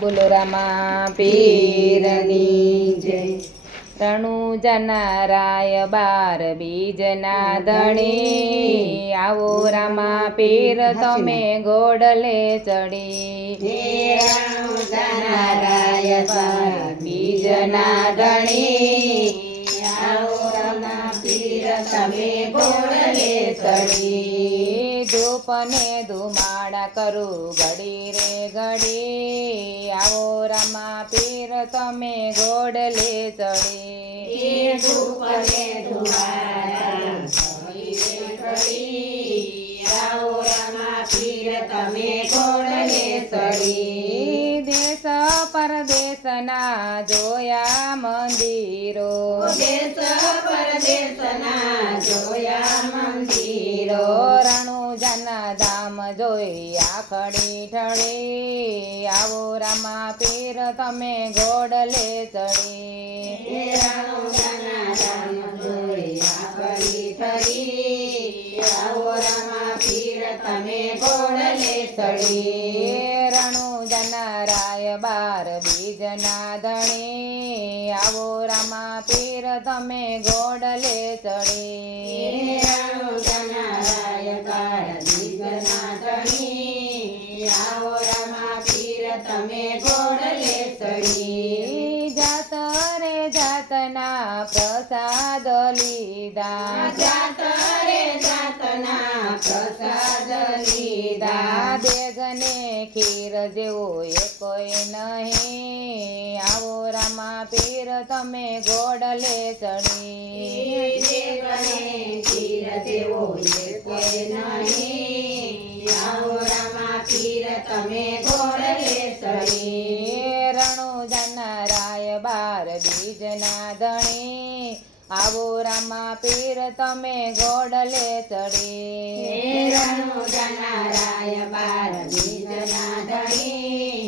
બોલો રામા પીરની જય. રણુ જનારાય બાર બીજના ધણી. આવો રામા પીર તમે ગોડલે ચડી. નારાય બાર બીજના ધણી. આવો રમા પીર તમે ગોડલે ચડી. ધૂપને ધુમાડા કરું ઘડી રે ઘડી. આવો રામા પીર તમે ગોડલે ચડી. ધૂપને તમે ગોળલે ચડી. દેશ પરદેશના જોયા મંદિરો. દેશ પરદેશના જોયા મંદિરો. જોઈ આખડી ઠળી આવો રામા પીર તમે ગોડલે ચડી. રણુ જનરાય બાર બીજના ધણી. આવો રામા પીર તમે ગોડલે ચડી. તમે જાતના પ્રસાદ લીધા. જાત જાતના પ્રસાદ લીધા દેગને ખીર જેવો એ કોઈ નહીં. આવો રામા પીર, તમે ગોડલે ચડી બેગને ખીર જેવો કોઈ નહીં આવો રામા પીર, તમે ગોડલે ચડી બાર બીજના ધણી આવો રામા પીર તમે ગોડલે ચડી. જનારાય બાર બીજના ધણી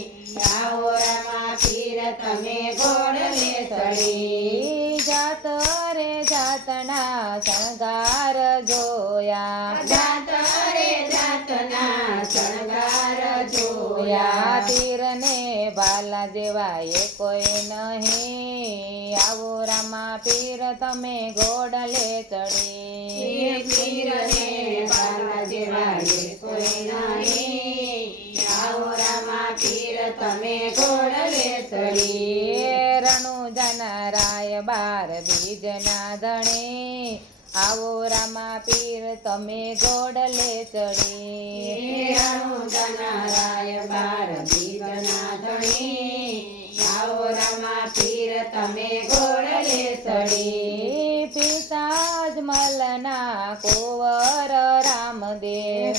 આવો રામા પીર તમે ગોળલે ચડી. જાત રે જાતના શણગાર જોયા. જોયા તીરને બાલા જેવા એ કોઈ નહીં. આવો રામા પીર તમે ગોડલે ચડી. પીરને બાલા જેવા એ કોઈ નહીં. આવો રામા પીર તમે ગોળલે ચડી. રણુ જનરાય બાર બીજના ધણી આવો રામા પીર તમે ગોડલે ચડી. જનારાય બાર બીજના ધણી. આવો પીર તમે ગોળલે ચડી. પિતા જ મલના કુંવર રામદેવ.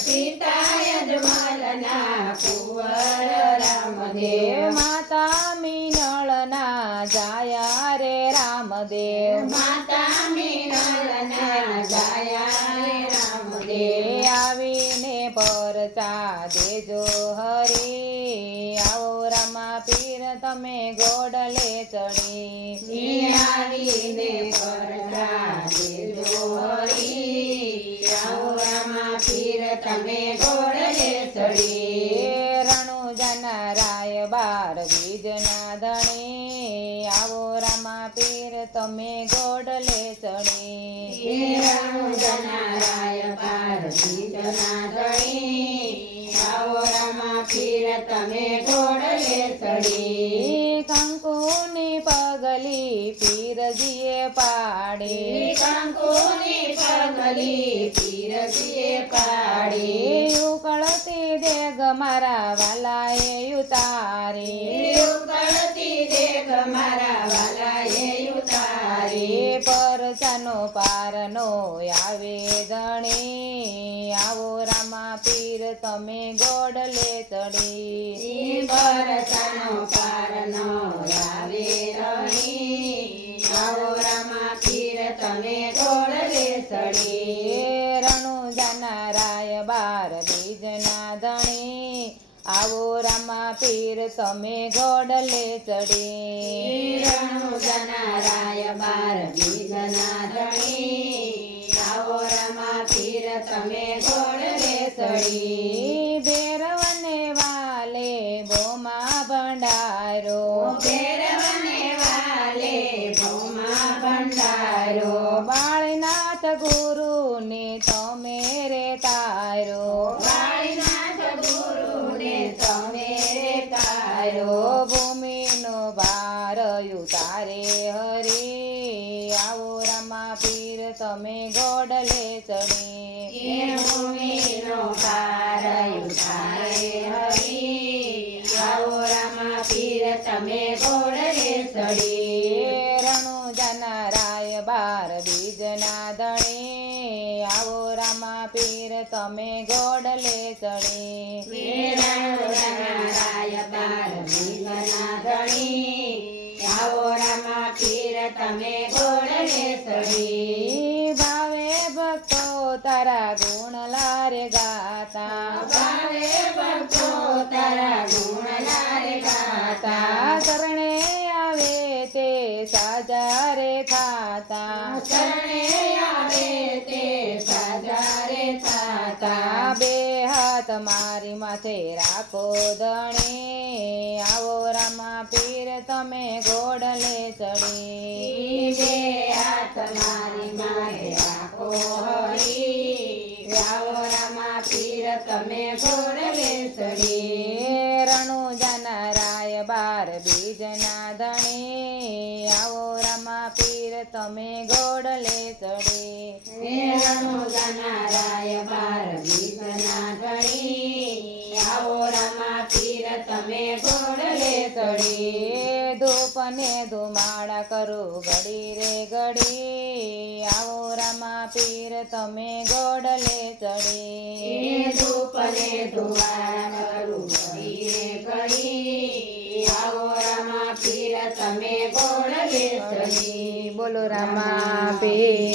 કુંવર રામદેવ. માતા મીનળના જાયા રે રામદેવ. માતા ચડી આવીને દેજો હરી આવો રામા પીર તમે ગોળલે ચડી. રણુ જનરાય બાર બીજના ધણી આવો રામા પીર તમે ગોડલે ચડી. રાણુ જનારાય પાર બીજના ધણી આવો રામા પીર તમે ગોળલે પગલી પીરજીએ પાડે કંકુની પગલી પીરજીએ પાડી ઉકળતી દેગ મારા વાલાએ ઉતારી ઉકળતી દેખ મારા વાલાએ ઉતારી પરચાનો પારનો આવે ધણી આવો રામા પીર તમે ગોડલે ચડી બરસાનો બીજના ધણી આવો રામા પીર તમે ગોડલે ચડી. રણુ જનારાય બાર બીજના ધણી આવો રામા પીર તમે ગોડલે ચડી. ભેરવને વાલે બોમા ભંડારો. ભેરવને વાલે બોમા ભંડારો. બાળનાથ ગુરુને તમે રે તારો પીર તમે ગોડલે ચડે. આવો રામા પીર તમે ગોડલે સડી રણુ જનારાય બાર બીજના દણે આવો રામા પીર તમે ગોડલે ચડે. રાય બાર ભીમના ધણી. આવો રામા પીર તમે ગોળને સડી ભાવે ભક્તો તારા ગુણ લારે ગાતા. ભાવે ભક્તો તારા ગુણ લારે ગાતા. શરણે આવે તે સાજા રે ખાતા શરણે આવે તે સાજા રે ખાતા બે હાથ મારી માથે રાખો દણે તમે ગોડલે ચડી. હાથ મારી રાખો હરી. આવો રામા પીર તમે ગોડલે ચડી. રણુ જનરાય બાર બીજના ધણે. આવો રામા પીર તમે ગોડલે ચડી. મેળાનો ગાનારાય બાર બીજના ધણી. આવો રામા પીર તમે ગોળલે સડી ધૂપ ને ધુમાડા કરું ઘડી રે ઘડી આવો રામા પીર તમે ગોડલે ચડી. ધૂપને ધુવારા કરો ઘડી રે ઘડી આવો રામા પીર તમે ગોડલે ચડી. બોલો રામા પીરની